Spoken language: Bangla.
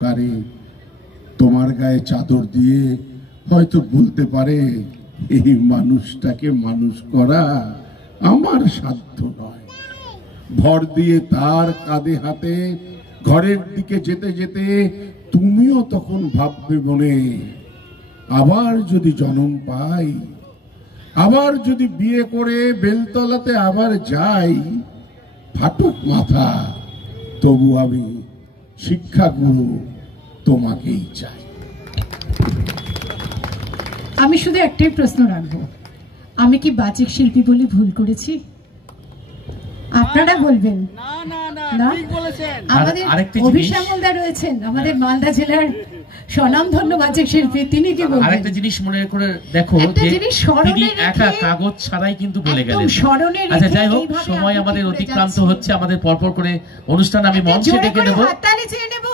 পারে তোমার গায়ে চাদর দিয়ে হয়তো বলতে পারে এই মানুষটাকে মানুষ করা আমার সাধ্য নয়। ভর দিয়ে তার কাঁধে হাতে ঘরের দিকে যেতে যেতে তুমিও তখন ভাববে মনে, আবার যদি জন্ম পাই, আবার যদি বিয়ে করে বেলতলাতে আবার যাই, ফাটুক মাথা, তবু আমি শিক্ষাগুরু তোমাকেই চাই। আমি শুধু একটাই প্রশ্ন রাখবো, আমি কি বাচিক শিল্পী বলে ভুল করেছি? আপনারা বলবেন। না, আমাদের অভিশ্যামলদা রয়েছেন, আমাদের মালদা জেলার স্বনামধন্য বাচিক শিল্পী, তিনি কি বলবেন? আরেকটা জিনিস মনে করে দেখো যে তিনি একা কাগজ ছাড়াই কিন্তু বলে গেলেন। আচ্ছা, যাই হোক, সময় আমাদের অতিক্রান্ত হচ্ছে, আমাদের পরপর করে অনুষ্ঠান আমি মঞ্চে ডেকে নেব। হাততালি চেয়ে নেব।